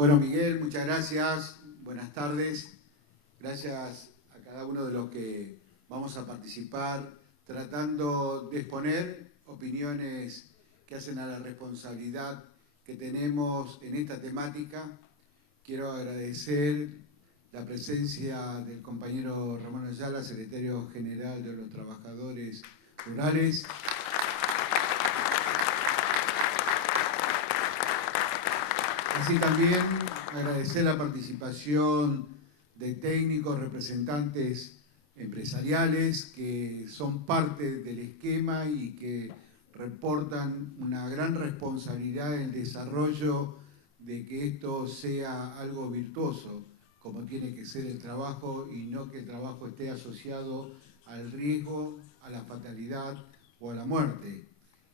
Bueno, Miguel, muchas gracias. Buenas tardes. Gracias a cada uno de los que vamos a participar tratando de exponer opiniones que hacen a la responsabilidad que tenemos en esta temática. Quiero agradecer la presencia del compañero Ramón Ayala, secretario general de los trabajadores rurales. Así también agradecer la participación de técnicos, representantes empresariales que son parte del esquema y que reportan una gran responsabilidad en el desarrollo de que esto sea algo virtuoso, como tiene que ser el trabajo, y no que el trabajo esté asociado al riesgo, a la fatalidad o a la muerte.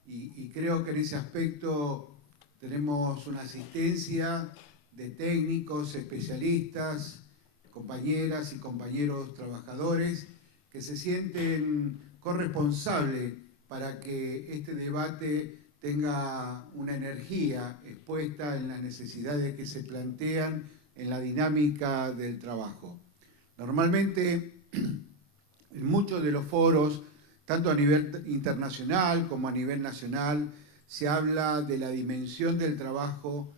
Y creo que en ese aspecto tenemos una asistencia de técnicos, especialistas, compañeras y compañeros trabajadores que se sienten corresponsables para que este debate tenga una energía expuesta en las necesidades que se plantean en la dinámica del trabajo. Normalmente, en muchos de los foros, tanto a nivel internacional como a nivel nacional, se habla de la dimensión del trabajo,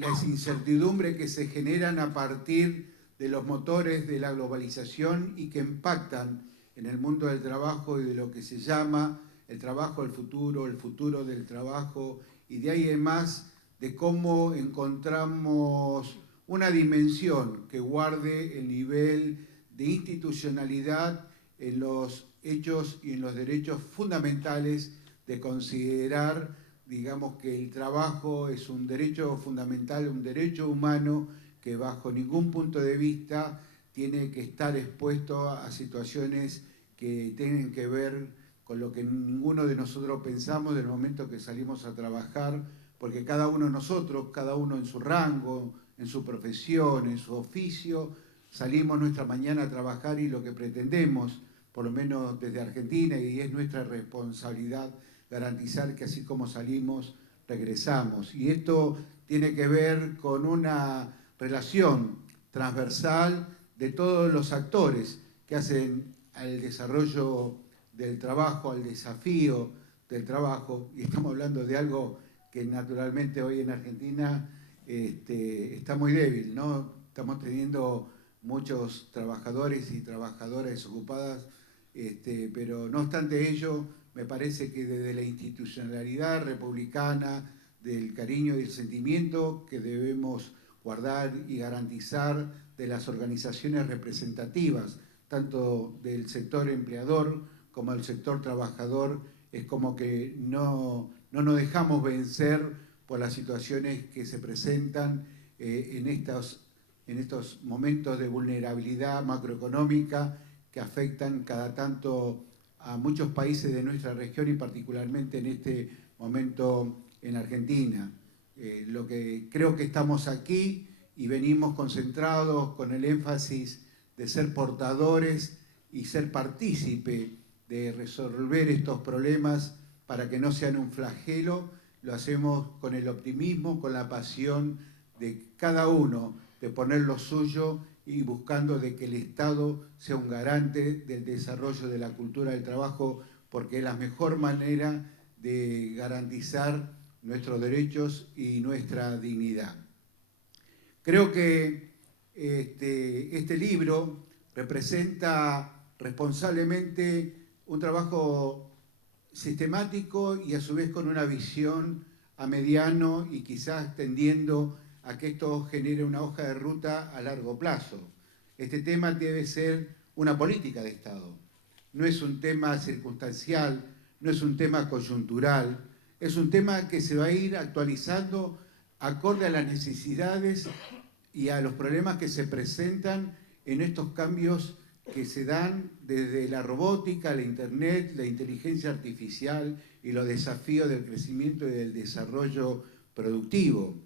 las incertidumbres que se generan a partir de los motores de la globalización y que impactan en el mundo del trabajo y de lo que se llama el trabajo del futuro, el futuro del trabajo, y de ahí en más de cómo encontramos una dimensión que guarde el nivel de institucionalidad en los hechos y en los derechos fundamentales de considerar, digamos, que el trabajo es un derecho fundamental, un derecho humano que bajo ningún punto de vista tiene que estar expuesto a situaciones que tienen que ver con lo que ninguno de nosotros pensamos del momento que salimos a trabajar, porque cada uno de nosotros, cada uno en su rango, en su profesión, en su oficio, salimos nuestra mañana a trabajar y lo que pretendemos, por lo menos desde Argentina, y es nuestra responsabilidad, garantizar que así como salimos, regresamos. Y esto tiene que ver con una relación transversal de todos los actores que hacen al desarrollo del trabajo, al desafío del trabajo, y estamos hablando de algo que naturalmente hoy en Argentina está muy débil, ¿no? Estamos teniendo muchos trabajadores y trabajadoras desocupadas, pero no obstante ello, me parece que desde la institucionalidad republicana, del cariño y el sentimiento que debemos guardar y garantizar de las organizaciones representativas, tanto del sector empleador como del sector trabajador, es como que no nos dejamos vencer por las situaciones que se presentan en estos momentos de vulnerabilidad macroeconómica que afectan cada tanto a muchos países de nuestra región y particularmente en este momento en Argentina. Lo que creo que estamos aquí y venimos concentrados con el énfasis de ser portadores y ser partícipe de resolver estos problemas para que no sean un flagelo, lo hacemos con el optimismo, con la pasión de cada uno de poner lo suyo y buscando de que el Estado sea un garante del desarrollo de la cultura del trabajo, porque es la mejor manera de garantizar nuestros derechos y nuestra dignidad. Creo que este libro representa responsablemente un trabajo sistemático y a su vez con una visión a mediano y quizás tendiendo a que esto genere una hoja de ruta a largo plazo. Este tema debe ser una política de Estado. No es un tema circunstancial, no es un tema coyuntural, es un tema que se va a ir actualizando acorde a las necesidades y a los problemas que se presentan en estos cambios que se dan desde la robótica, la internet, la inteligencia artificial y los desafíos del crecimiento y del desarrollo productivo.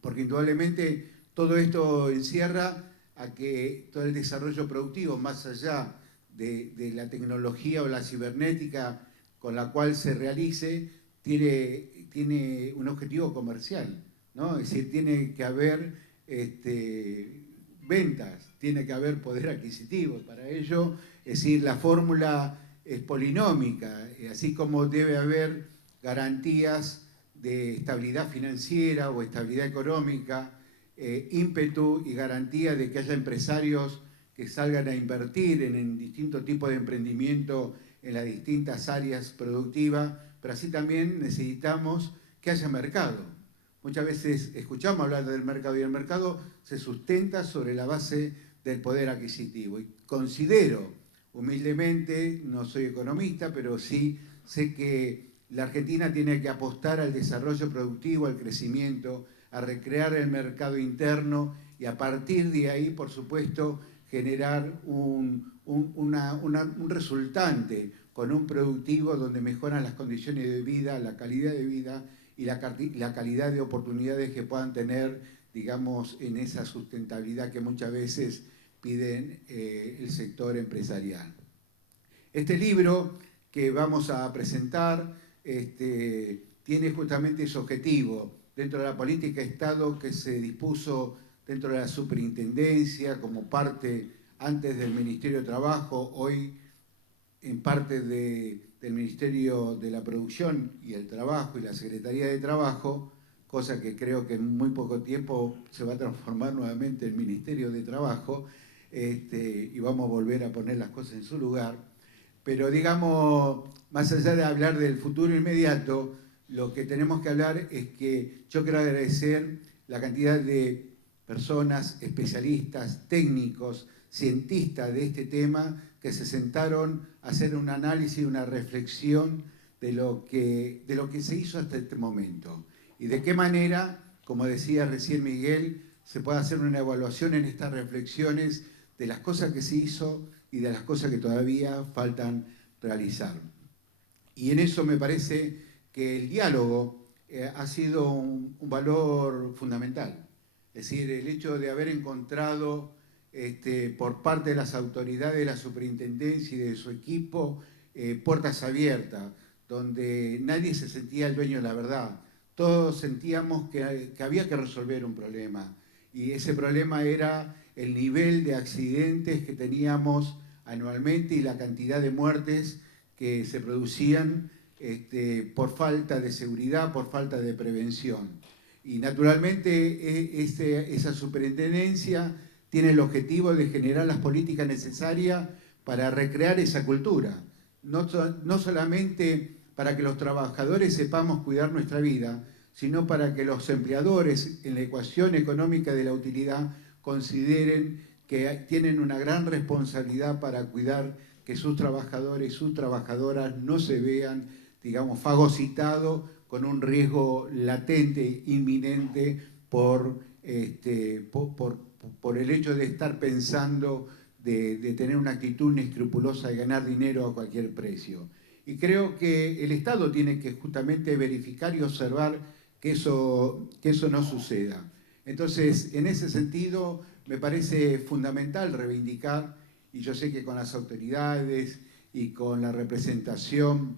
Porque indudablemente todo esto encierra a que todo el desarrollo productivo, más allá de la tecnología o la cibernética con la cual se realice, tiene un objetivo comercial. ¿no? Es decir, tiene que haber ventas, tiene que haber poder adquisitivo. Para ello, es decir, la fórmula es polinómica, así como debe haber garantías de estabilidad financiera o estabilidad económica, ímpetu y garantía de que haya empresarios que salgan a invertir en distintos tipos de emprendimiento en las distintas áreas productivas, pero así también necesitamos que haya mercado. Muchas veces escuchamos hablar del mercado y el mercado se sustenta sobre la base del poder adquisitivo. Y considero, humildemente, no soy economista, pero sí sé que la Argentina tiene que apostar al desarrollo productivo, al crecimiento, a recrear el mercado interno y a partir de ahí, por supuesto, generar un resultante con un productivo donde mejoran las condiciones de vida, la calidad de vida y la calidad de oportunidades que puedan tener, digamos, en esa sustentabilidad que muchas veces piden el sector empresarial. Este libro que vamos a presentar tiene justamente ese objetivo, dentro de la política de Estado que se dispuso dentro de la superintendencia, como parte antes del Ministerio de Trabajo, hoy en parte del Ministerio de la Producción y el Trabajo y la Secretaría de Trabajo, cosa que creo que en muy poco tiempo se va a transformar nuevamente en Ministerio de Trabajo, y vamos a volver a poner las cosas en su lugar. Pero digamos, más allá de hablar del futuro inmediato, lo que tenemos que hablar es que yo quiero agradecer la cantidad de personas, especialistas, técnicos, cientistas de este tema que se sentaron a hacer un análisis, una reflexión de lo que se hizo hasta este momento. Y de qué manera, como decía recién Miguel, se puede hacer una evaluación en estas reflexiones de las cosas que se hizo y de las cosas que todavía faltan realizar. Y en eso me parece que el diálogo ha sido un valor fundamental. Es decir, el hecho de haber encontrado por parte de las autoridades de la superintendencia y de su equipo puertas abiertas, donde nadie se sentía el dueño de la verdad. Todos sentíamos que había que resolver un problema, y ese problema era el nivel de accidentes que teníamos anualmente y la cantidad de muertes que se producían por falta de seguridad, por falta de prevención. Y naturalmente esa superintendencia tiene el objetivo de generar las políticas necesarias para recrear esa cultura. No solamente para que los trabajadores sepamos cuidar nuestra vida, sino para que los empleadores en la ecuación económica de la utilidad consideren que tienen una gran responsabilidad para cuidar que sus trabajadores y sus trabajadoras no se vean, digamos, fagocitados con un riesgo latente, inminente, por el hecho de estar pensando de tener una actitud inescrupulosa de ganar dinero a cualquier precio. Y creo que el Estado tiene que justamente verificar y observar que eso no suceda. Entonces, en ese sentido, me parece fundamental reivindicar, y yo sé que con las autoridades y con la representación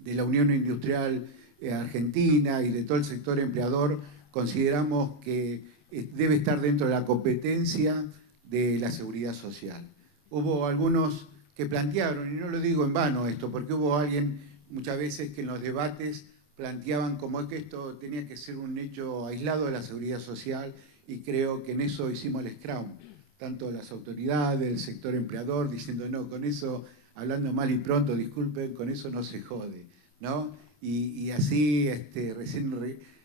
de la Unión Industrial Argentina y de todo el sector empleador, consideramos que debe estar dentro de la competencia de la seguridad social. Hubo algunos que plantearon, y no lo digo en vano esto, porque hubo alguien muchas veces que en los debates planteaban como que esto tenía que ser un hecho aislado de la seguridad social, y creo que en eso hicimos el scrum, tanto las autoridades, el sector empleador, diciendo no, con eso, hablando mal y pronto, disculpen, con eso no se jode, ¿no? Y así, recién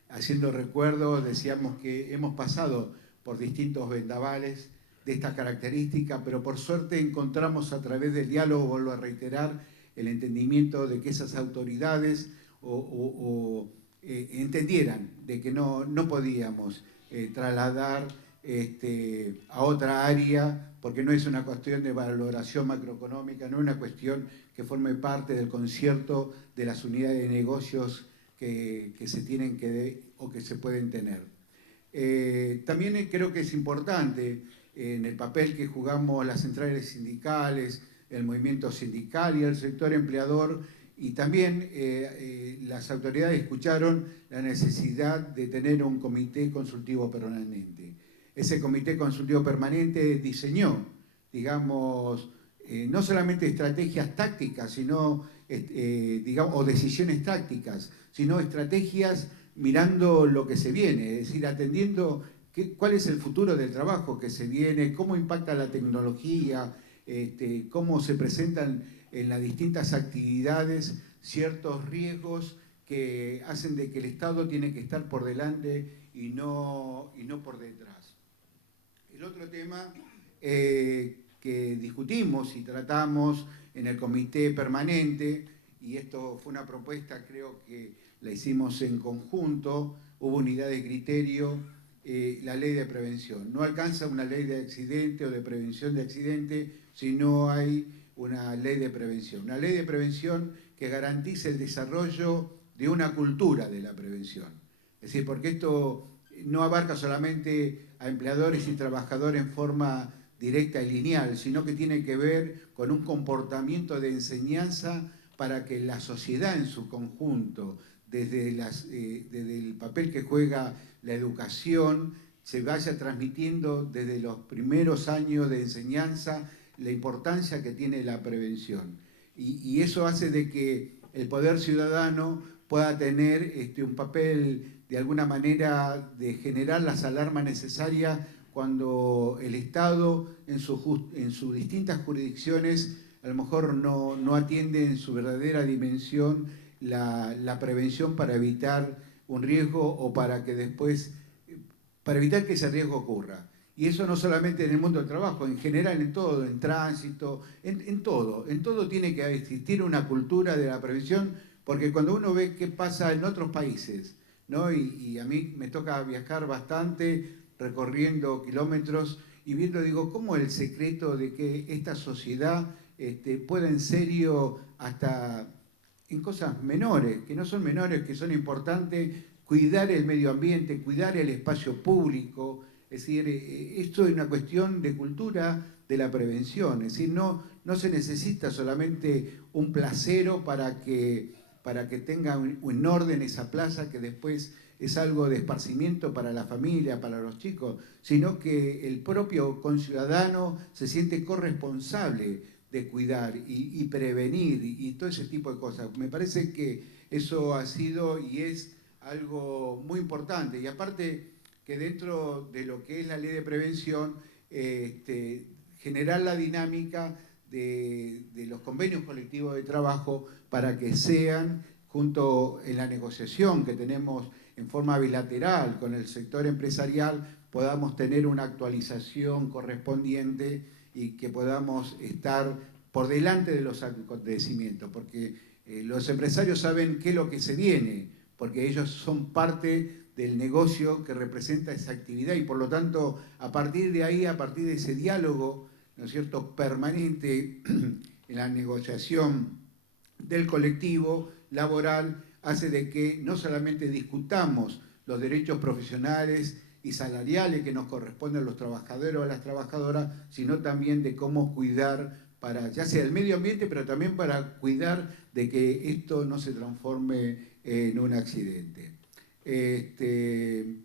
haciendo recuerdo, decíamos que hemos pasado por distintos vendavales de estas características, pero por suerte encontramos a través del diálogo, vuelvo a reiterar, el entendimiento de que esas autoridades entendieran de que no podíamos trasladar a otra área, porque no es una cuestión de valoración macroeconómica, no es una cuestión que forme parte del concierto de las unidades de negocios que se tienen o que se pueden tener. También creo que es importante en el papel que jugamos las centrales sindicales, el movimiento sindical y el sector empleador, Y también las autoridades escucharon la necesidad de tener un comité consultivo permanente. Ese comité consultivo permanente diseñó, digamos, no solamente estrategias tácticas, sino, digamos, o decisiones tácticas, sino estrategias mirando lo que se viene, es decir, atendiendo cuál es el futuro del trabajo que se viene, cómo impacta la tecnología, cómo se presentan en las distintas actividades ciertos riesgos que hacen de que el Estado tiene que estar por delante y no por detrás. El otro tema que discutimos y tratamos en el comité permanente, y esto fue una propuesta, creo que la hicimos en conjunto, hubo unidad de criterio, la ley de prevención. No alcanza una ley de accidente o de prevención de accidente si no hay una ley de prevención. Una ley de prevención que garantice el desarrollo de una cultura de la prevención. Es decir, porque esto no abarca solamente a empleadores y trabajadores en forma directa y lineal, sino que tiene que ver con un comportamiento de enseñanza para que la sociedad en su conjunto, desde el papel que juega la educación, se vaya transmitiendo desde los primeros años de enseñanza la importancia que tiene la prevención. Y eso hace de que el poder ciudadano pueda tener un papel de alguna manera de generar las alarmas necesarias cuando el Estado en sus distintas jurisdicciones a lo mejor no atiende en su verdadera dimensión la prevención para evitar un riesgo o para que después, para evitar que ese riesgo ocurra. Y eso no solamente en el mundo del trabajo, en general en todo, en tránsito, en todo tiene que existir una cultura de la prevención, porque cuando uno ve qué pasa en otros países, ¿no? Y a mí me toca viajar bastante, recorriendo kilómetros y viendo, digo, cómo el secreto de que esta sociedad pueda en serio, hasta en cosas menores, que no son menores, que son importantes, cuidar el medio ambiente, cuidar el espacio público. Es decir, esto es una cuestión de cultura de la prevención. Es decir, no se necesita solamente un placero para que tenga un orden esa plaza que después es algo de esparcimiento para la familia, para los chicos, sino que el propio conciudadano se siente corresponsable de cuidar y prevenir y todo ese tipo de cosas. Me parece que eso ha sido y es algo muy importante. Y aparte que dentro de lo que es la ley de prevención, generar la dinámica de los convenios colectivos de trabajo para que sean, junto en la negociación que tenemos en forma bilateral con el sector empresarial, podamos tener una actualización correspondiente y que podamos estar por delante de los acontecimientos, porque los empresarios saben qué es lo que se viene, porque ellos son parte del negocio que representa esa actividad y por lo tanto a partir de ahí, a partir de ese diálogo, ¿no es cierto?, permanente en la negociación del colectivo laboral, hace de que no solamente discutamos los derechos profesionales y salariales que nos corresponden a los trabajadores o a las trabajadoras, sino también de cómo cuidar, para, ya sea el medio ambiente, pero también para cuidar de que esto no se transforme en un accidente.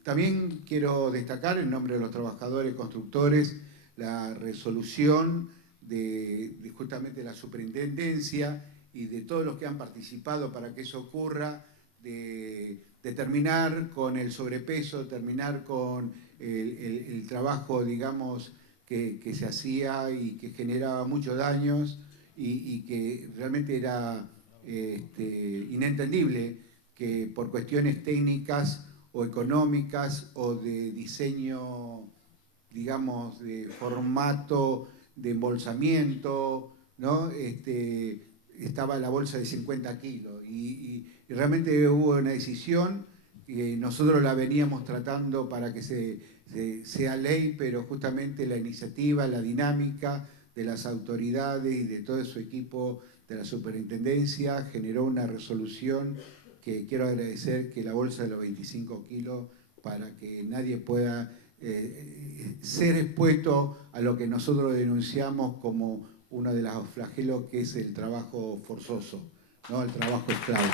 También quiero destacar en nombre de los trabajadores constructores la resolución de justamente la superintendencia y de todos los que han participado para que eso ocurra, de terminar con el sobrepeso, terminar con el trabajo, digamos, que se hacía y que generaba muchos daños y que realmente era inentendible que por cuestiones técnicas o económicas o de diseño, digamos, de formato de embolsamiento, ¿no? Estaba la bolsa de 50 kilos y realmente hubo una decisión que nosotros la veníamos tratando para que sea ley, pero justamente la iniciativa, la dinámica de las autoridades y de todo su equipo de la superintendencia generó una resolución que quiero agradecer, que la bolsa de los 25 kilos para que nadie pueda ser expuesto a lo que nosotros denunciamos como uno de los flagelos que es el trabajo forzoso, ¿no?, al trabajo esclavo.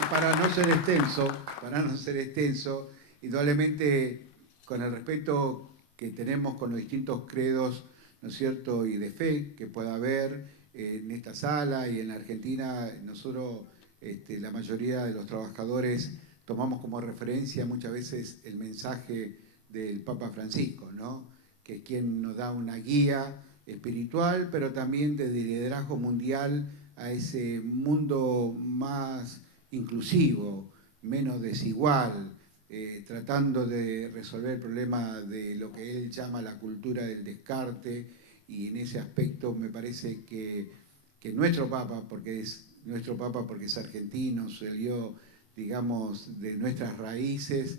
Y para no ser extenso, indudablemente con el respeto que tenemos con los distintos credos, ¿no es cierto?, y de fe que pueda haber en esta sala y en la Argentina, nosotros, la mayoría de los trabajadores, tomamos como referencia muchas veces el mensaje del Papa Francisco, ¿no?, que es quien nos da una guía espiritual, pero también de liderazgo mundial a ese mundo más inclusivo, menos desigual, tratando de resolver el problema de lo que él llama la cultura del descarte, y en ese aspecto me parece que nuestro Papa, porque es argentino, salió, digamos, de nuestras raíces,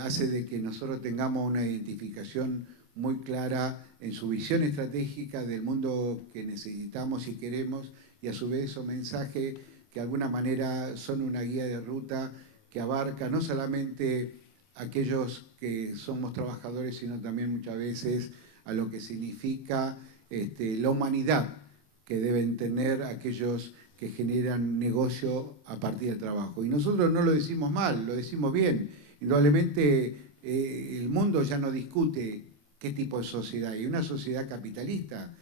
hace de que nosotros tengamos una identificación muy clara en su visión estratégica del mundo que necesitamos y queremos, y a su vez esos mensajes que de alguna manera son una guía de ruta que abarca no solamente aquellos que somos trabajadores, sino también muchas veces a lo que significa la humanidad que deben tener aquellos que generan negocio a partir del trabajo. Y nosotros no lo decimos mal, lo decimos bien. Indudablemente el mundo ya no discute qué tipo de sociedad. Hay una sociedad capitalista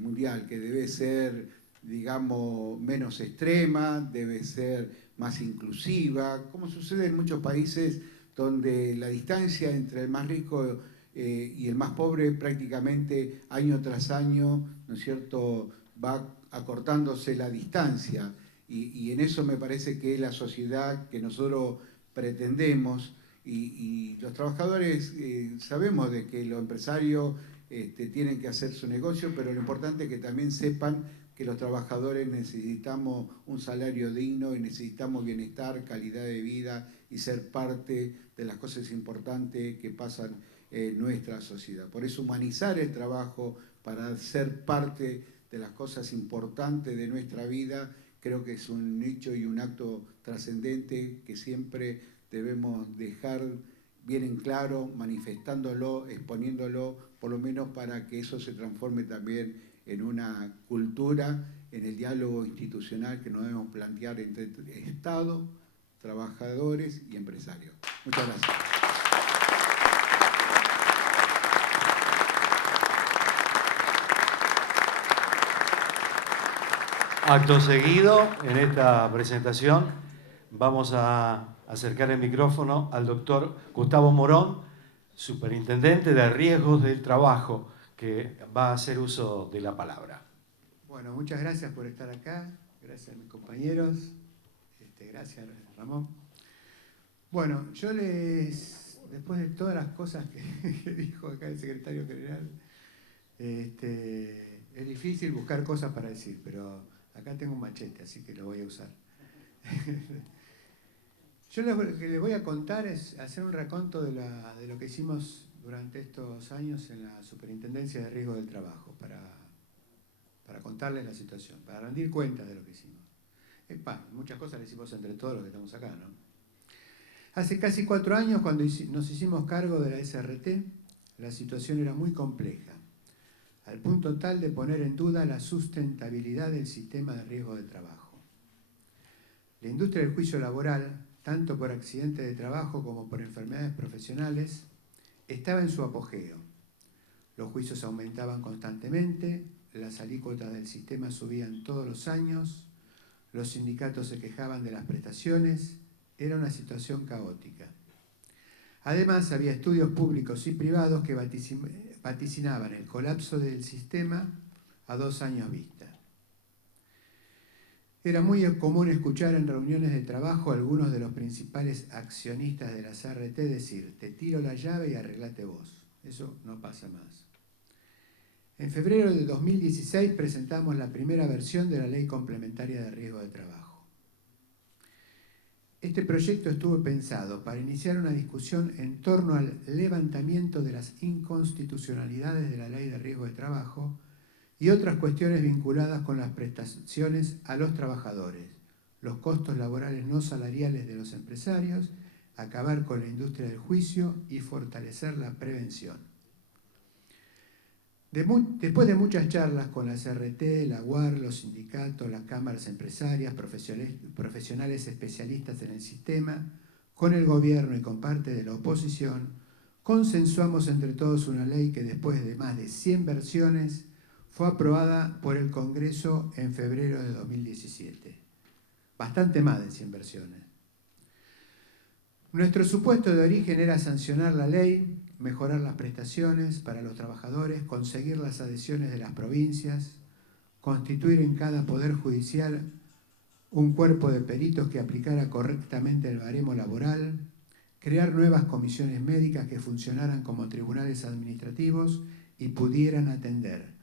mundial que debe ser, digamos, menos extrema, debe ser más inclusiva, como sucede en muchos países donde la distancia entre el más rico y el más pobre prácticamente año tras año, ¿no es cierto?, va acortándose la distancia, y en eso me parece que es la sociedad que nosotros pretendemos, y los trabajadores sabemos de que los empresarios tienen que hacer su negocio, pero lo importante es que también sepan que los trabajadores necesitamos un salario digno y necesitamos bienestar, calidad de vida y ser parte de las cosas importantes que pasan en nuestra sociedad. Por eso humanizar el trabajo para ser parte de las cosas importantes de nuestra vida, creo que es un hecho y un acto trascendente que siempre debemos dejar bien en claro, manifestándolo, exponiéndolo, por lo menos para que eso se transforme también en una cultura, en el diálogo institucional que nos debemos plantear entre Estado, trabajadores y empresarios. Muchas gracias. Acto seguido, en esta presentación, vamos a acercar el micrófono al doctor Gustavo Morón, superintendente de riesgos del trabajo, que va a hacer uso de la palabra. Bueno, muchas gracias por estar acá, gracias a mis compañeros, gracias Ramón. Bueno, después de todas las cosas que dijo acá el secretario general, es difícil buscar cosas para decir, pero acá tengo un machete, así que lo voy a usar. Yo lo que les voy a contar es hacer un raconto de lo que hicimos durante estos años en la Superintendencia de Riesgo del Trabajo, para contarles la situación, para rendir cuenta de lo que hicimos. Muchas cosas las hicimos entre todos los que estamos acá, ¿no? Hace casi 4 años, cuando nos hicimos cargo de la SRT, la situación era muy compleja, al punto tal de poner en duda la sustentabilidad del sistema de riesgo del trabajo. La industria del juicio laboral, tanto por accidentes de trabajo como por enfermedades profesionales, estaba en su apogeo. Los juicios aumentaban constantemente, las alícuotas del sistema subían todos los años, los sindicatos se quejaban de las prestaciones, era una situación caótica. Además, había estudios públicos y privados que vaticinaban el colapso del sistema a 2 años vista. Era muy común escuchar en reuniones de trabajo a algunos de los principales accionistas de la CRT decir: te tiro la llave y arreglate vos. Eso no pasa más. En febrero de 2016 presentamos la primera versión de la Ley Complementaria de Riesgo de Trabajo. Este proyecto estuvo pensado para iniciar una discusión en torno al levantamiento de las inconstitucionalidades de la Ley de Riesgo de Trabajo y otras cuestiones vinculadas con las prestaciones a los trabajadores, los costos laborales no salariales de los empresarios, acabar con la industria del juicio y fortalecer la prevención. Después de muchas charlas con la CRT, la UAR, los sindicatos, las cámaras empresarias, profesionales especialistas en el sistema, con el gobierno y con parte de la oposición, consensuamos entre todos una ley que después de más de 100 versiones fue aprobada por el Congreso en febrero de 2017. Bastante más de 100 versiones. Nuestro supuesto de origen era sancionar la ley, mejorar las prestaciones para los trabajadores, conseguir las adhesiones de las provincias, constituir en cada poder judicial un cuerpo de peritos que aplicara correctamente el baremo laboral, crear nuevas comisiones médicas que funcionaran como tribunales administrativos y pudieran atender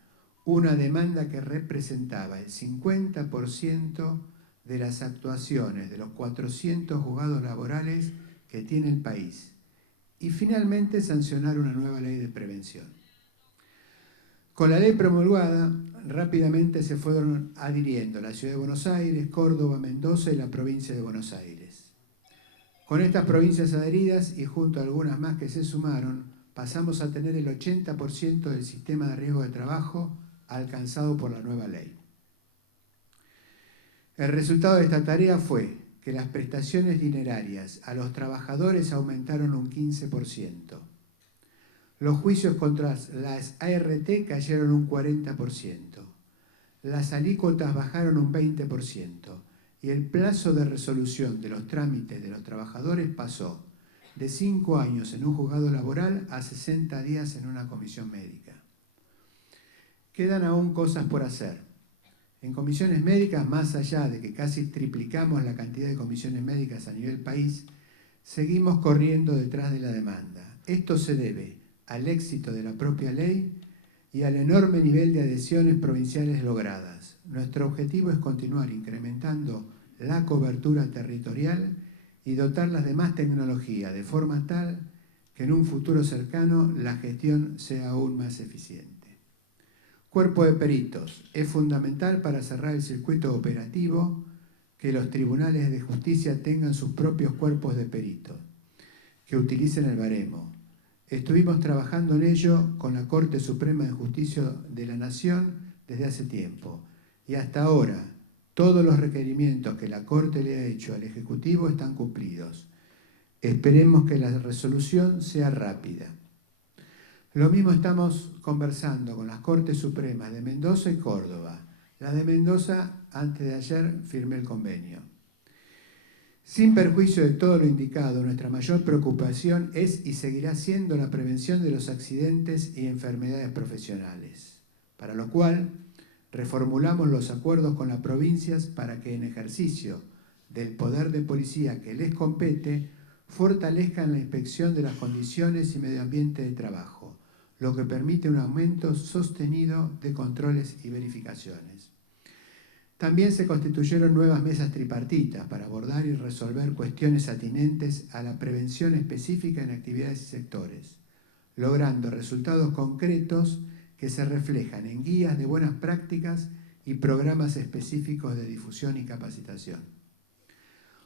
una demanda que representaba el 50% de las actuaciones de los 400 juzgados laborales que tiene el país. Y finalmente sancionar una nueva ley de prevención. Con la ley promulgada, rápidamente se fueron adhiriendo la Ciudad de Buenos Aires, Córdoba, Mendoza y la provincia de Buenos Aires. Con estas provincias adheridas y junto a algunas más que se sumaron, pasamos a tener el 80% del sistema de riesgo de trabajo alcanzado por la nueva ley. El resultado de esta tarea fue que las prestaciones dinerarias a los trabajadores aumentaron un 15%. Los juicios contra las ART cayeron un 40%. Las alícuotas bajaron un 20%. Y el plazo de resolución de los trámites de los trabajadores pasó de 5 años en un juzgado laboral a 60 días en una comisión médica. Quedan aún cosas por hacer. En comisiones médicas, más allá de que casi triplicamos la cantidad de comisiones médicas a nivel país, seguimos corriendo detrás de la demanda. Esto se debe al éxito de la propia ley y al enorme nivel de adhesiones provinciales logradas. Nuestro objetivo es continuar incrementando la cobertura territorial y dotarlas de más tecnología, de forma tal que en un futuro cercano la gestión sea aún más eficiente. Cuerpo de peritos. Es fundamental para cerrar el circuito operativo que los tribunales de justicia tengan sus propios cuerpos de peritos, que utilicen el baremo. Estuvimos trabajando en ello con la Corte Suprema de Justicia de la Nación desde hace tiempo y hasta ahora todos los requerimientos que la Corte le ha hecho al Ejecutivo están cumplidos. Esperemos que la resolución sea rápida. Lo mismo estamos conversando con las Cortes Supremas de Mendoza y Córdoba. La de Mendoza, antes de ayer, firmé el convenio. Sin perjuicio de todo lo indicado, nuestra mayor preocupación es y seguirá siendo la prevención de los accidentes y enfermedades profesionales, para lo cual reformulamos los acuerdos con las provincias para que en ejercicio del poder de policía que les compete, fortalezcan la inspección de las condiciones y medio ambiente de trabajo, lo que permite un aumento sostenido de controles y verificaciones. También se constituyeron nuevas mesas tripartitas para abordar y resolver cuestiones atinentes a la prevención específica en actividades y sectores, logrando resultados concretos que se reflejan en guías de buenas prácticas y programas específicos de difusión y capacitación.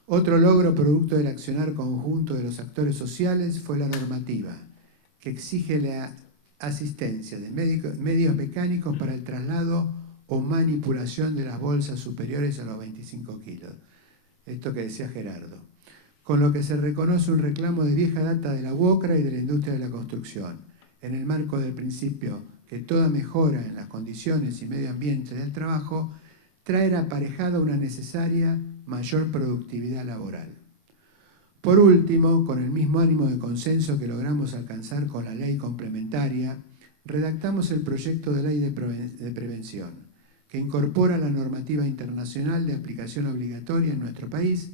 Otro logro producto del accionar conjunto de los actores sociales fue la normativa, que exige la asistencia de medios mecánicos para el traslado o manipulación de las bolsas superiores a los 25 kilos. Esto que decía Gerardo. Con lo que se reconoce un reclamo de vieja data de la UOCRA y de la industria de la construcción, en el marco del principio que toda mejora en las condiciones y medio ambiente del trabajo trae aparejada una necesaria mayor productividad laboral. Por último, con el mismo ánimo de consenso que logramos alcanzar con la ley complementaria, redactamos el proyecto de ley de prevención, que incorpora la normativa internacional de aplicación obligatoria en nuestro país,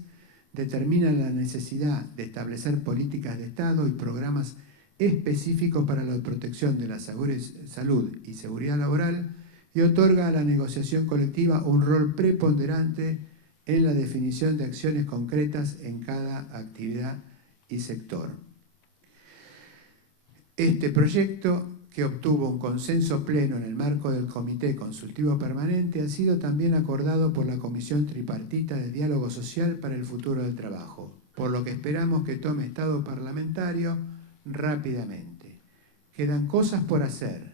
determina la necesidad de establecer políticas de Estado y programas específicos para la protección de la salud y seguridad laboral y otorga a la negociación colectiva un rol preponderante en la definición de acciones concretas en cada actividad y sector. Este proyecto, que obtuvo un consenso pleno en el marco del Comité Consultivo Permanente, ha sido también acordado por la Comisión Tripartita de Diálogo Social para el Futuro del Trabajo, por lo que esperamos que tome estado parlamentario rápidamente. Quedan cosas por hacer,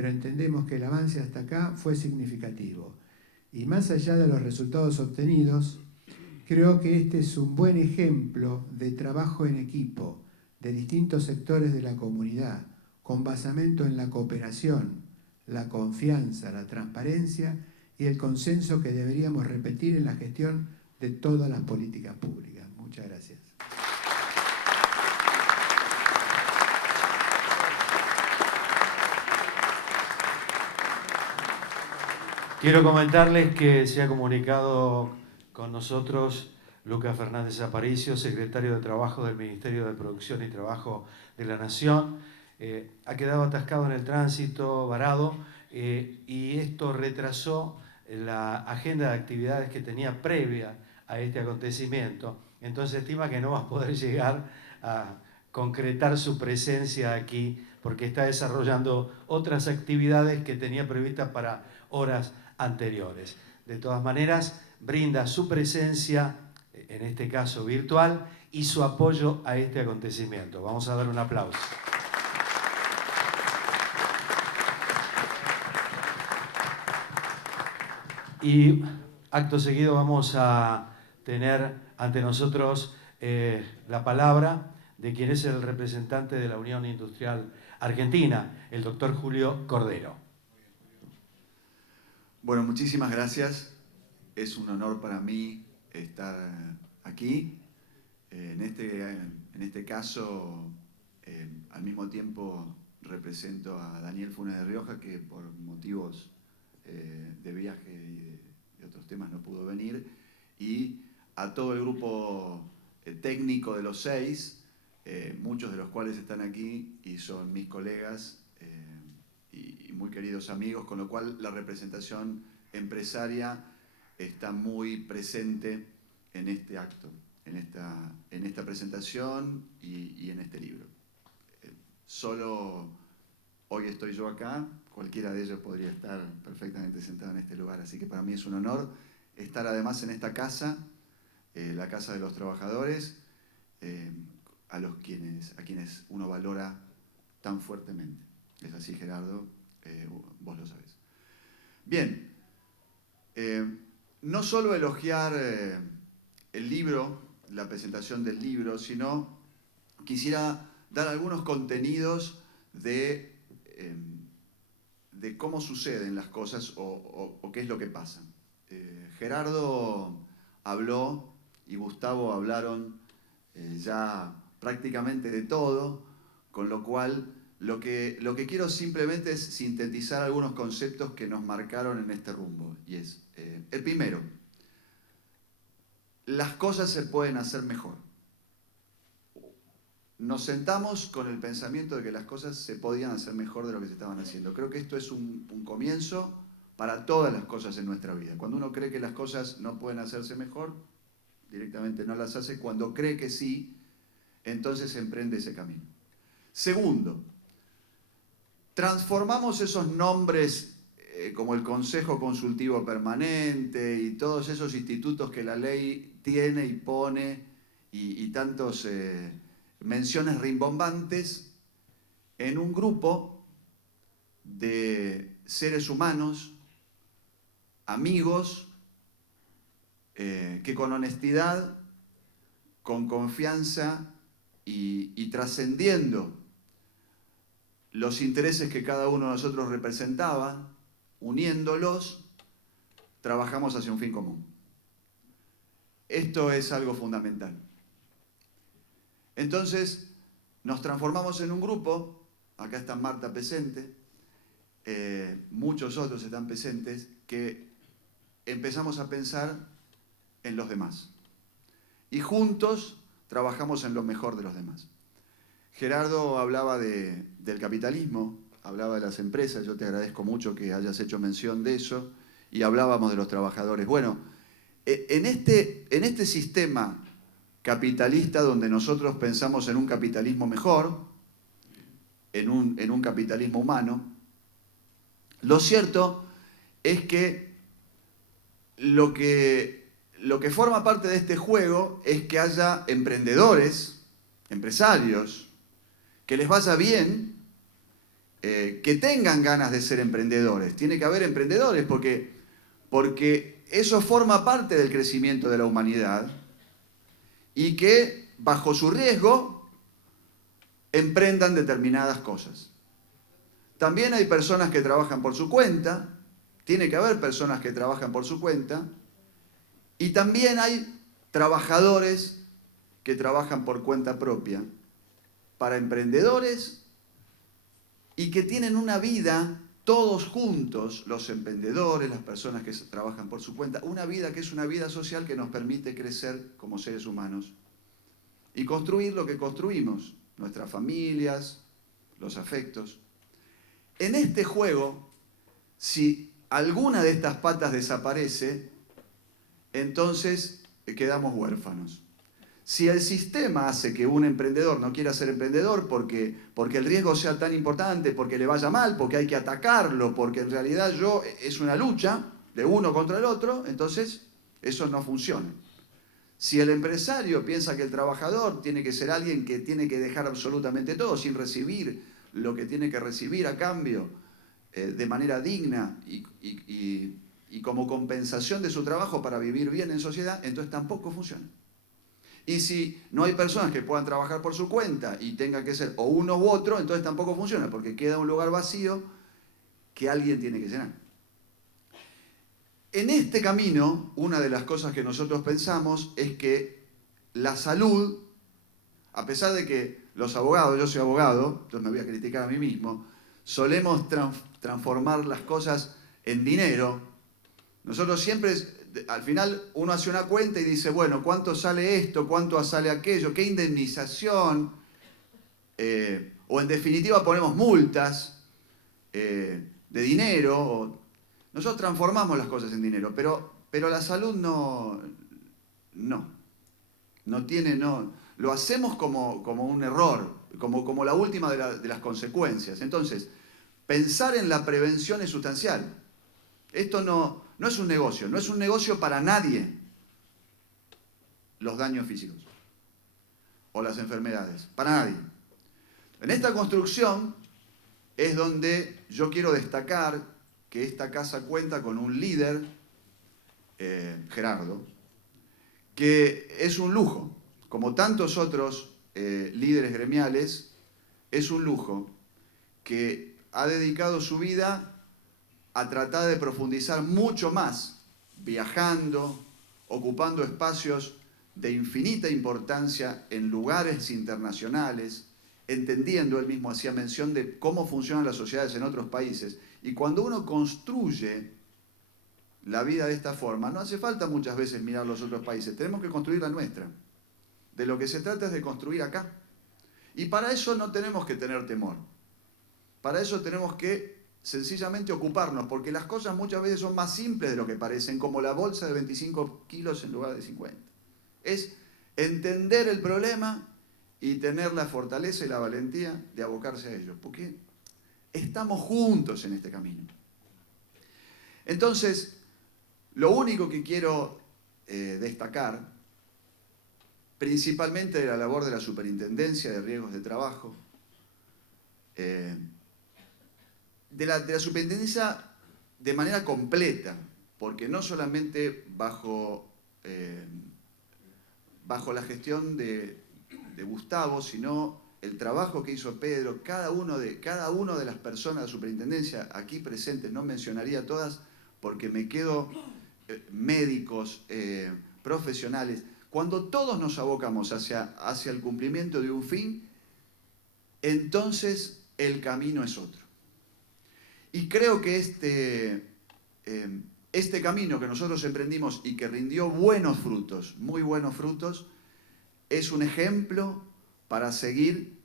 pero entendemos que el avance hasta acá fue significativo. Y más allá de los resultados obtenidos, creo que este es un buen ejemplo de trabajo en equipo de distintos sectores de la comunidad, con basamento en la cooperación, la confianza, la transparencia y el consenso que deberíamos repetir en la gestión de todas las políticas públicas. Muchas gracias. Quiero comentarles que se ha comunicado con nosotros Lucas Fernández Aparicio, secretario de Trabajo del Ministerio de Producción y Trabajo de la Nación. Ha quedado atascado en el tránsito, varado, y esto retrasó la agenda de actividades que tenía previa a este acontecimiento. Entonces estima que no va a poder llegar a concretar su presencia aquí porque está desarrollando otras actividades que tenía previstas para horas anteriores. De todas maneras, brinda su presencia, en este caso virtual, y su apoyo a este acontecimiento. Vamos a dar un aplauso. Y acto seguido vamos a tener ante nosotros la palabra de quien es el representante de la Unión Industrial Argentina, el doctor Julio Cordero. Bueno, muchísimas gracias. Es un honor para mí estar aquí. En este caso, al mismo tiempo represento a Daniel Funes de Rioja, que por motivos de viaje y de otros temas no pudo venir, y a todo el grupo técnico de los 6, muchos de los cuales están aquí y son mis colegas y muy queridos amigos, con lo cual la representación empresaria está muy presente en este acto, en esta presentación y en este libro. Solo hoy estoy yo acá, cualquiera de ellos podría estar perfectamente sentado en este lugar, así que para mí es un honor estar además en esta casa, la Casa de los Trabajadores, a quienes uno valora tan fuertemente. Es así, Gerardo, vos lo sabés. Bien, no solo elogiar el libro, la presentación del libro, sino quisiera dar algunos contenidos de cómo suceden las cosas o qué es lo que pasa. Gerardo habló y Gustavo hablaron ya prácticamente de todo, con lo cual lo que quiero simplemente es sintetizar algunos conceptos que nos marcaron en este rumbo. Y es, el primero, las cosas se pueden hacer mejor. Nos sentamos con el pensamiento de que las cosas se podían hacer mejor de lo que se estaban haciendo. Creo que esto es un comienzo para todas las cosas en nuestra vida. Cuando uno cree que las cosas no pueden hacerse mejor, directamente no las hace. Cuando cree que sí, entonces emprende ese camino. Segundo, transformamos esos nombres como el Consejo Consultivo Permanente y todos esos institutos que la ley tiene y pone y tantos menciones rimbombantes en un grupo de seres humanos, amigos, que con honestidad, con confianza y trascendiendo los intereses que cada uno de nosotros representaba, uniéndolos, trabajamos hacia un fin común. Esto es algo fundamental. Entonces, nos transformamos en un grupo, acá está Marta presente, muchos otros están presentes, que empezamos a pensar en los demás. Y juntos trabajamos en lo mejor de los demás. Gerardo hablaba del capitalismo, hablaba de las empresas, yo te agradezco mucho que hayas hecho mención de eso, y hablábamos de los trabajadores. Bueno, en este sistema capitalista donde nosotros pensamos en un capitalismo mejor, en un capitalismo humano, lo cierto es que lo que forma parte de este juego es que haya emprendedores, empresarios, que les vaya bien que tengan ganas de ser emprendedores. Tiene que haber emprendedores porque eso forma parte del crecimiento de la humanidad y que bajo su riesgo emprendan determinadas cosas. También hay personas que trabajan por su cuenta, tiene que haber personas que trabajan por su cuenta, y también hay trabajadores que trabajan por cuenta propia, para emprendedores y que tienen una vida todos juntos, los emprendedores, las personas que trabajan por su cuenta, una vida que es una vida social que nos permite crecer como seres humanos y construir lo que construimos, nuestras familias, los afectos. En este juego, si alguna de estas patas desaparece, entonces quedamos huérfanos. Si el sistema hace que un emprendedor no quiera ser emprendedor porque el riesgo sea tan importante, porque le vaya mal, porque hay que atacarlo, porque en realidad es una lucha de uno contra el otro, entonces eso no funciona. Si el empresario piensa que el trabajador tiene que ser alguien que tiene que dejar absolutamente todo sin recibir lo que tiene que recibir a cambio de manera digna y como compensación de su trabajo para vivir bien en sociedad, entonces tampoco funciona. Y si no hay personas que puedan trabajar por su cuenta y tenga que ser o uno u otro, entonces tampoco funciona, porque queda un lugar vacío que alguien tiene que llenar. En este camino, una de las cosas que nosotros pensamos es que la salud, a pesar de que los abogados, yo soy abogado, entonces me voy a criticar a mí mismo, solemos transformar las cosas en dinero. Nosotros siempre, al final, uno hace una cuenta y dice, bueno, ¿cuánto sale esto? ¿Cuánto sale aquello? ¿Qué indemnización? O en definitiva ponemos multas de dinero. Nosotros transformamos las cosas en dinero, pero la salud no tiene, lo hacemos como un error, como la última de las consecuencias. Entonces, pensar en la prevención es sustancial. Esto no es un negocio para nadie, los daños físicos o las enfermedades, para nadie. En esta construcción es donde yo quiero destacar que esta casa cuenta con un líder, Gerardo, que es un lujo, como tantos otros líderes gremiales, es un lujo que ha dedicado su vida a tratar de profundizar mucho más, viajando, ocupando espacios de infinita importancia en lugares internacionales, entendiendo, él mismo hacía mención de cómo funcionan las sociedades en otros países. Y cuando uno construye la vida de esta forma, no hace falta muchas veces mirar los otros países, tenemos que construir la nuestra. De lo que se trata es de construir acá. Y para eso no tenemos que tener temor. Para eso tenemos que sencillamente ocuparnos, porque las cosas muchas veces son más simples de lo que parecen, como la bolsa de 25 kilos en lugar de 50. Es entender el problema y tener la fortaleza y la valentía de abocarse a ello, porque estamos juntos en este camino. Entonces, lo único que quiero destacar, principalmente de la labor de la Superintendencia de Riesgos de Trabajo, de la Superintendencia de manera completa, porque no solamente bajo la gestión de Gustavo, sino el trabajo que hizo Pedro, cada uno de las personas de la Superintendencia aquí presentes, no mencionaría todas porque me quedo, médicos, profesionales, cuando todos nos abocamos hacia el cumplimiento de un fin, entonces el camino es otro. Y creo que este camino que nosotros emprendimos y que rindió buenos frutos, muy buenos frutos, es un ejemplo para seguir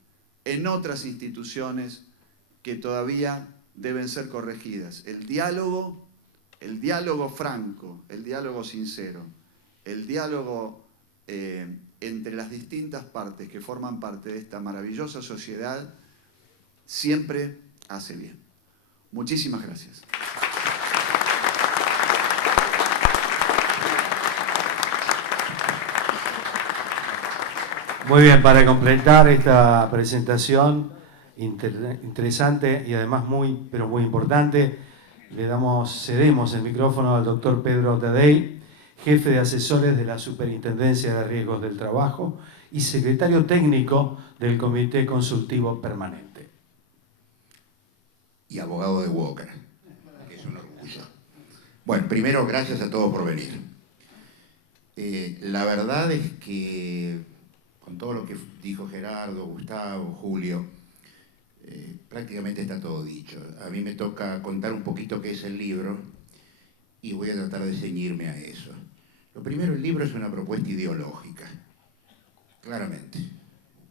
en otras instituciones que todavía deben ser corregidas. El diálogo franco, el diálogo sincero, el diálogo entre las distintas partes que forman parte de esta maravillosa sociedad, siempre hace bien. Muchísimas gracias. Muy bien, para completar esta presentación interesante y además muy, pero muy importante. Cedemos el micrófono al doctor Pedro Tadei, jefe de asesores de la Superintendencia de Riesgos del Trabajo y secretario técnico del Comité Consultivo Permanente. Y abogado de Walker, que es un orgullo. Bueno, primero, gracias a todos por venir. La verdad es que, con todo lo que dijo Gerardo, Gustavo, Julio, prácticamente está todo dicho. A mí me toca contar un poquito qué es el libro y voy a tratar de ceñirme a eso. Lo primero, el libro es una propuesta ideológica, claramente.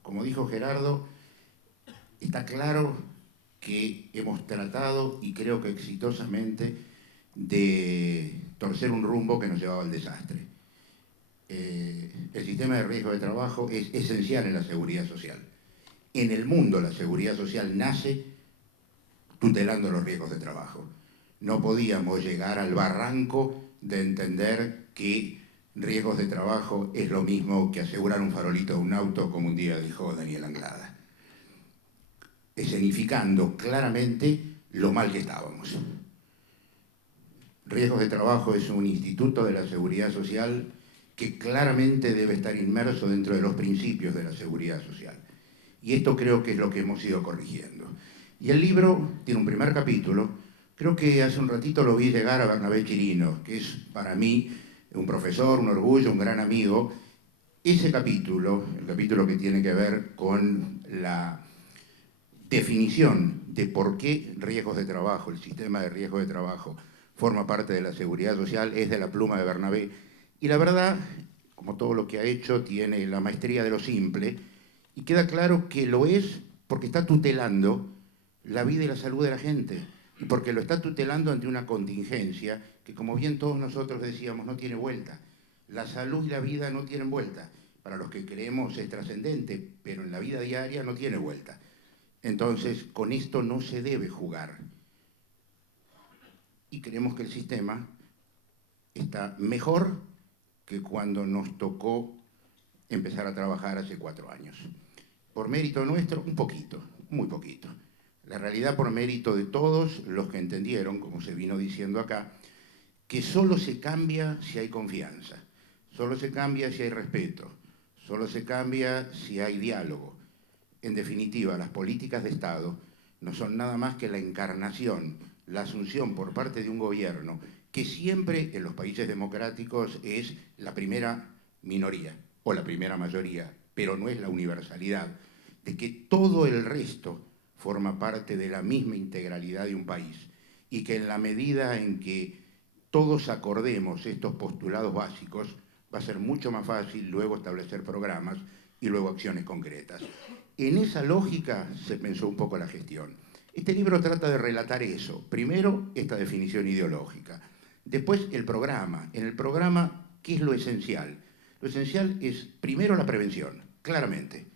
Como dijo Gerardo, está claro que hemos tratado, y creo que exitosamente, de torcer un rumbo que nos llevaba al desastre. El sistema de riesgo de trabajo es esencial en la seguridad social. En el mundo la seguridad social nace tutelando los riesgos de trabajo. No podíamos llegar al barranco de entender que riesgos de trabajo es lo mismo que asegurar un farolito de un auto, como un día dijo Daniel Anglada, escenificando claramente lo mal que estábamos. Riesgos de trabajo es un instituto de la seguridad social que claramente debe estar inmerso dentro de los principios de la seguridad social. Y esto creo que es lo que hemos ido corrigiendo. Y el libro tiene un primer capítulo, creo que hace un ratito lo vi llegar a Bernabé Chirino, que es para mí un profesor, un orgullo, un gran amigo. Ese capítulo, el capítulo que tiene que ver con la definición de por qué riesgos de trabajo, el sistema de riesgos de trabajo, forma parte de la seguridad social, es de la pluma de Bernabé. Y la verdad, como todo lo que ha hecho, tiene la maestría de lo simple, y queda claro que lo es porque está tutelando la vida y la salud de la gente, y porque lo está tutelando ante una contingencia que, como bien todos nosotros decíamos, no tiene vuelta. La salud y la vida no tienen vuelta. Para los que creemos es trascendente, pero en la vida diaria no tiene vuelta. Entonces, con esto no se debe jugar. Y creemos que el sistema está mejor que cuando nos tocó empezar a trabajar hace 4 años. Por mérito nuestro, un poquito, muy poquito. La realidad, por mérito de todos los que entendieron, como se vino diciendo acá, que solo se cambia si hay confianza, solo se cambia si hay respeto, solo se cambia si hay diálogo. En definitiva, las políticas de Estado no son nada más que la encarnación, la asunción por parte de un gobierno que siempre en los países democráticos es la primera minoría o la primera mayoría, pero no es la universalidad, de que todo el resto forma parte de la misma integralidad de un país y que en la medida en que todos acordemos estos postulados básicos, va a ser mucho más fácil luego establecer programas y luego acciones concretas. En esa lógica se pensó un poco la gestión. Este libro trata de relatar eso. Primero, esta definición ideológica. Después, el programa. En el programa, ¿qué es lo esencial? Lo esencial es, primero, la prevención, claramente.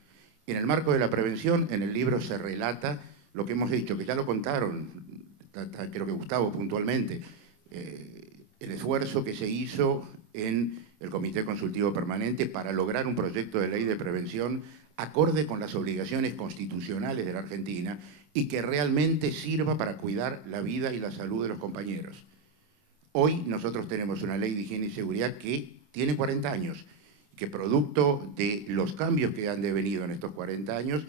En el marco de la prevención, en el libro se relata lo que hemos dicho, que ya lo contaron, creo que Gustavo puntualmente, el esfuerzo que se hizo en el Comité Consultivo Permanente para lograr un proyecto de ley de prevención acorde con las obligaciones constitucionales de la Argentina y que realmente sirva para cuidar la vida y la salud de los compañeros. Hoy nosotros tenemos una ley de higiene y seguridad que tiene 40 años, que producto de los cambios que han devenido en estos 40 años,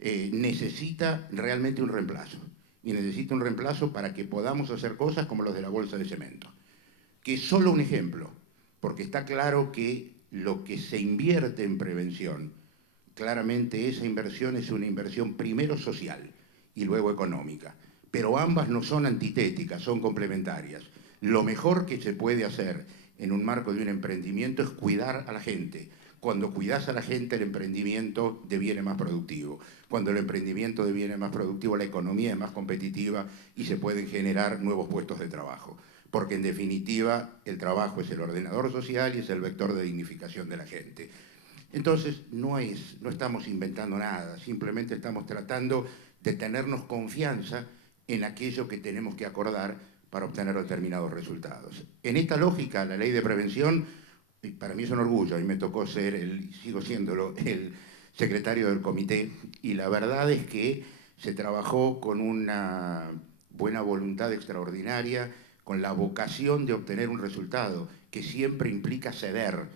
necesita realmente un reemplazo. Y necesita un reemplazo para que podamos hacer cosas como los de la bolsa de cemento. Que es solo un ejemplo, porque está claro que lo que se invierte en prevención, claramente esa inversión es una inversión primero social y luego económica. Pero ambas no son antitéticas, son complementarias. Lo mejor que se puede hacer en un marco de un emprendimiento es cuidar a la gente. Cuando cuidas a la gente, el emprendimiento deviene más productivo. Cuando el emprendimiento deviene más productivo, la economía es más competitiva y se pueden generar nuevos puestos de trabajo. Porque en definitiva, el trabajo es el ordenador social y es el vector de dignificación de la gente. Entonces, no estamos inventando nada, simplemente estamos tratando de tenernos confianza en aquello que tenemos que acordar para obtener determinados resultados. En esta lógica, la ley de prevención, para mí es un orgullo, a mí me tocó ser, sigo siéndolo, el secretario del comité, y la verdad es que Se trabajó con una buena voluntad extraordinaria, con la vocación de obtener un resultado que siempre implica ceder,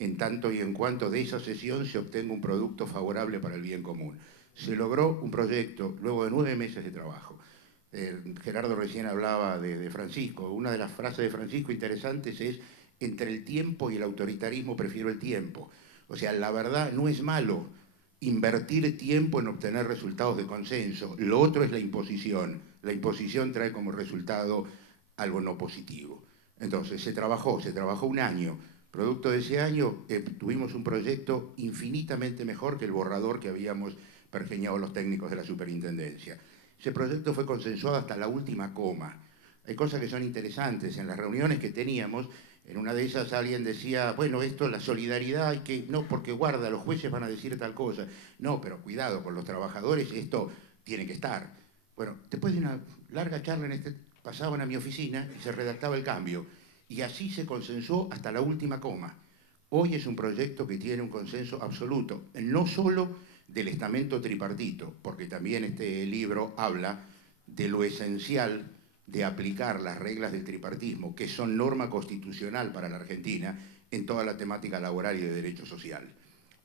en tanto y en cuanto de esa cesión se obtenga un producto favorable para el bien común. Se logró un proyecto luego de 9 meses de trabajo. Gerardo recién hablaba de Francisco. Una de las frases de Francisco interesantes es: entre el tiempo y el autoritarismo prefiero el tiempo. O sea, la verdad, no es malo invertir tiempo en obtener resultados de consenso. Lo otro es la imposición. La imposición trae como resultado algo no positivo. Entonces, se trabajó un año. Producto de ese año, tuvimos un proyecto infinitamente mejor que el borrador que habíamos pergeñado los técnicos de la superintendencia. Ese proyecto fue consensuado hasta la última coma. Hay cosas que son interesantes. En las reuniones que teníamos, en una de esas alguien decía, bueno, esto, la solidaridad, hay que, no, porque guarda, los jueces van a decir tal cosa. No, pero cuidado, con los trabajadores esto tiene que estar. Bueno, después de una larga charla pasaban a mi oficina y se redactaba el cambio. Y así se consensuó hasta la última coma. Hoy es un proyecto que tiene un consenso absoluto, no solo del estamento tripartito, porque también este libro habla de lo esencial de aplicar las reglas del tripartismo, que son norma constitucional para la Argentina, en toda la temática laboral y de derecho social.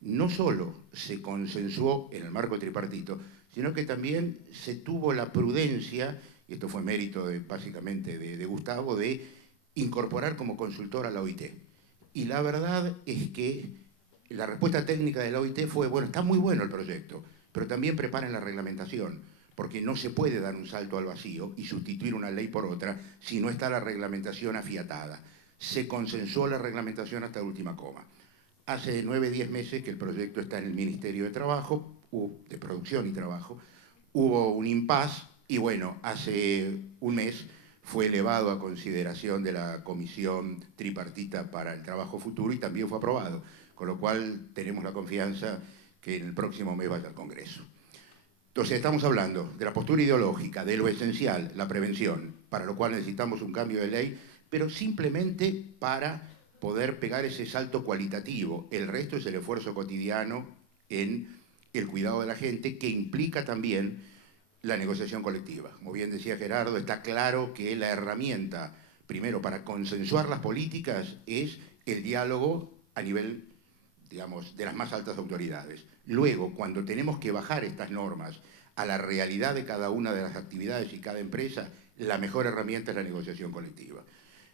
No solo se consensuó en el marco tripartito, sino que también se tuvo la prudencia, y esto fue mérito básicamente de Gustavo, de incorporar como consultor a la OIT. Y la verdad es que la respuesta técnica de la OIT fue, bueno, está muy bueno el proyecto, pero también preparen la reglamentación, porque no se puede dar un salto al vacío y sustituir una ley por otra si no está la reglamentación afiatada. Se consensuó la reglamentación hasta la última coma. Hace 9 o 10 meses que el proyecto está en el Ministerio de Trabajo, de Producción y Trabajo. Hubo un impasse y bueno, hace un mes fue elevado a consideración de la Comisión Tripartita para el Trabajo Futuro y también fue aprobado, con lo cual tenemos la confianza que en el próximo mes vaya al Congreso. Entonces estamos hablando de la postura ideológica, de lo esencial, la prevención, para lo cual necesitamos un cambio de ley, pero simplemente para poder pegar ese salto cualitativo. El resto es el esfuerzo cotidiano en el cuidado de la gente, que implica también la negociación colectiva. Como bien decía Gerardo, está claro que la herramienta, primero, para consensuar las políticas es el diálogo a nivel, digamos, de las más altas autoridades. Luego, cuando tenemos que bajar estas normas a la realidad de cada una de las actividades y cada empresa, la mejor herramienta es la negociación colectiva.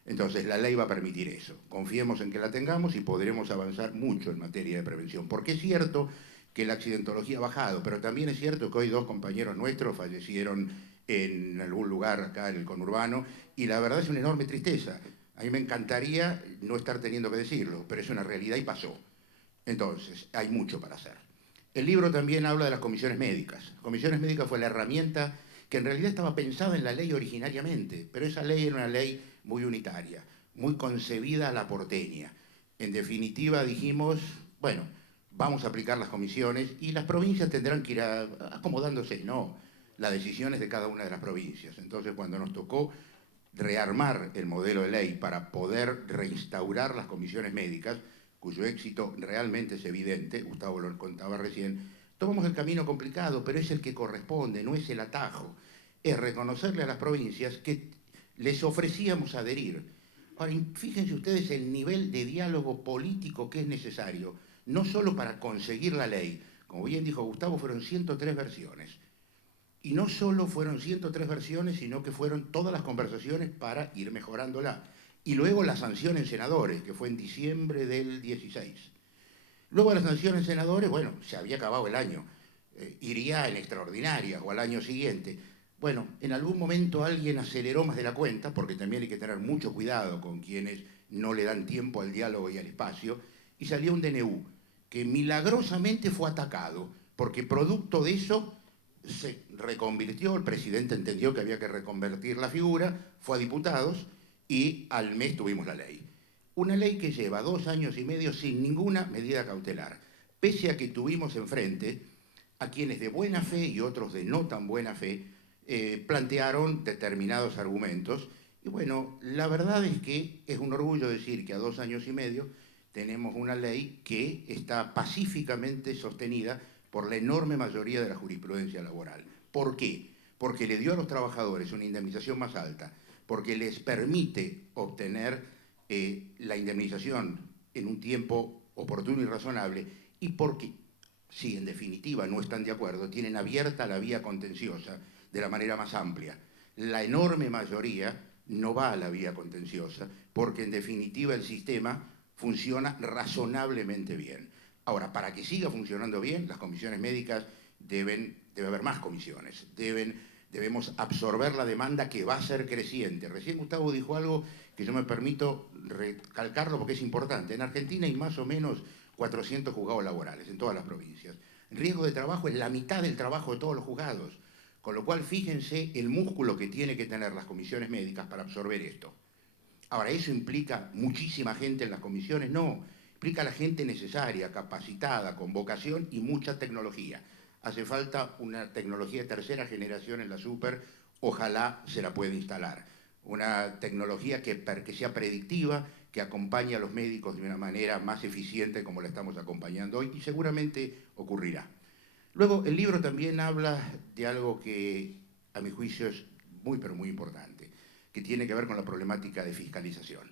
Entonces, la ley va a permitir eso. Confiemos en que la tengamos y podremos avanzar mucho en materia de prevención. Porque es cierto que la accidentología ha bajado, pero también es cierto que hoy 2 compañeros nuestros fallecieron en algún lugar acá en el conurbano, y la verdad es una enorme tristeza. A mí me encantaría no estar teniendo que decirlo, pero es una realidad y pasó. Entonces, hay mucho para hacer. El libro también habla de las comisiones médicas. Comisiones médicas fue la herramienta que en realidad estaba pensada en la ley originariamente, pero esa ley era una ley muy unitaria, muy concebida a la porteña. En definitiva dijimos, bueno, vamos a aplicar las comisiones y las provincias tendrán que ir acomodándose. No, la decisión es de cada una de las provincias. Entonces, cuando nos tocó rearmar el modelo de ley para poder reinstaurar las comisiones médicas, cuyo éxito realmente es evidente, Gustavo lo contaba recién, tomamos el camino complicado, pero es el que corresponde, no es el atajo. Es reconocerle a las provincias que les ofrecíamos adherir. Ahora, fíjense ustedes el nivel de diálogo político que es necesario, no solo para conseguir la ley. Como bien dijo Gustavo, fueron 103 versiones. Y no solo fueron 103 versiones, sino que fueron todas las conversaciones para ir mejorándola. Y luego la sanción en senadores, que fue en diciembre del 16. Luego la sanción en senadores, bueno, se había acabado el año. Iría en extraordinaria o al año siguiente. Bueno, en algún momento alguien aceleró más de la cuenta, porque también hay que tener mucho cuidado con quienes no le dan tiempo al diálogo y al espacio, y salió un DNU, que milagrosamente fue atacado, porque producto de eso se reconvirtió, el presidente entendió que había que reconvertir la figura, fue a diputados, y al mes tuvimos la ley. Una ley que lleva 2 años y medio sin ninguna medida cautelar, pese a que tuvimos enfrente a quienes de buena fe y otros de no tan buena fe plantearon determinados argumentos. Y bueno, la verdad es que es un orgullo decir que a 2 años y medio tenemos una ley que está pacíficamente sostenida por la enorme mayoría de la jurisprudencia laboral. ¿Por qué? Porque le dio a los trabajadores una indemnización más alta, porque les permite obtener la indemnización en un tiempo oportuno y razonable, y porque, si en definitiva no están de acuerdo, tienen abierta la vía contenciosa de la manera más amplia. La enorme mayoría no va a la vía contenciosa, porque en definitiva el sistema funciona razonablemente bien. Ahora, para que siga funcionando bien, las comisiones médicas debe haber más comisiones, debemos absorber la demanda que va a ser creciente. Recién Gustavo dijo algo que yo me permito recalcarlo porque es importante. En Argentina hay más o menos 400 juzgados laborales en todas las provincias. El riesgo de trabajo es la mitad del trabajo de todos los juzgados, con lo cual fíjense el músculo que tiene que tener las comisiones médicas para absorber esto. Ahora, ¿eso implica muchísima gente en las comisiones? No, implica la gente necesaria, capacitada, con vocación y mucha tecnología. Hace falta una tecnología de tercera generación en la super, ojalá se la pueda instalar. Una tecnología que sea predictiva, que acompañe a los médicos de una manera más eficiente como la estamos acompañando hoy, y seguramente ocurrirá. Luego, el libro también habla de algo que, a mi juicio, es muy, pero muy importante, que tiene que ver con la problemática de fiscalización.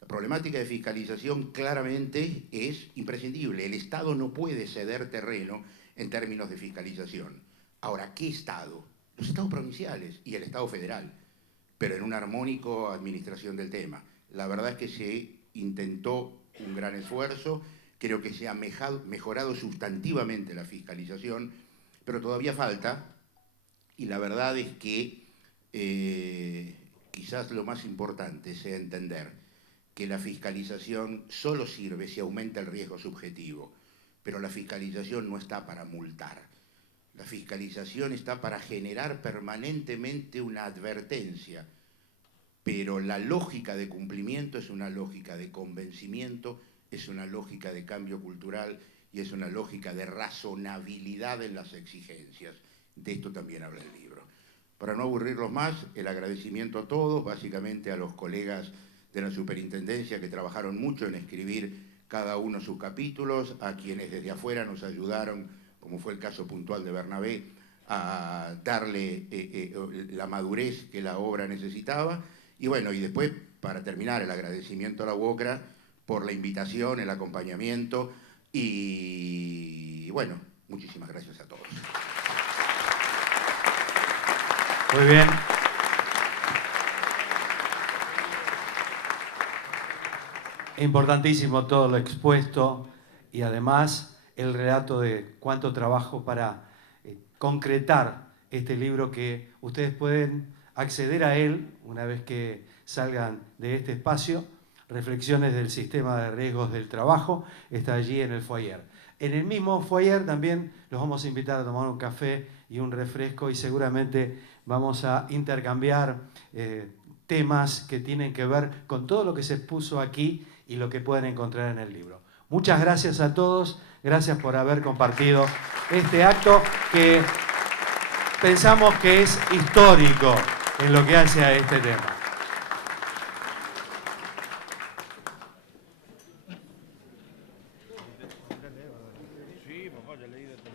La problemática de fiscalización claramente es imprescindible. El Estado no puede ceder terreno en términos de fiscalización. Ahora, ¿qué Estado? Los Estados provinciales y el Estado federal, pero en una armónica administración del tema. La verdad es que se intentó un gran esfuerzo, creo que se ha mejorado sustantivamente la fiscalización, pero todavía falta, y la verdad es que quizás lo más importante sea entender que la fiscalización solo sirve si aumenta el riesgo subjetivo, pero la fiscalización no está para multar. La fiscalización está para generar permanentemente una advertencia, pero la lógica de cumplimiento es una lógica de convencimiento, es una lógica de cambio cultural y es una lógica de razonabilidad en las exigencias. De esto también habla el libro. Para no aburrirlos más, el agradecimiento a todos, básicamente a los colegas de la superintendencia que trabajaron mucho en escribir cada uno sus capítulos, a quienes desde afuera nos ayudaron, como fue el caso puntual de Bernabé, a darle la madurez que la obra necesitaba. Y bueno, y después, para terminar, el agradecimiento a la UOCRA por la invitación, el acompañamiento y bueno, muchísimas gracias a todos. Muy bien. Importantísimo todo lo expuesto y además el relato de cuánto trabajo para concretar este libro, que ustedes pueden acceder a él una vez que salgan de este espacio. Reflexiones del sistema de riesgos del trabajo, está allí en el foyer. En el mismo foyer también los vamos a invitar a tomar un café y un refresco, y seguramente vamos a intercambiar temas que tienen que ver con todo lo que se expuso aquí y lo que pueden encontrar en el libro. Muchas gracias a todos, gracias por haber compartido este acto que pensamos que es histórico en lo que hace a este tema. Sí, papá, ya leí de todo.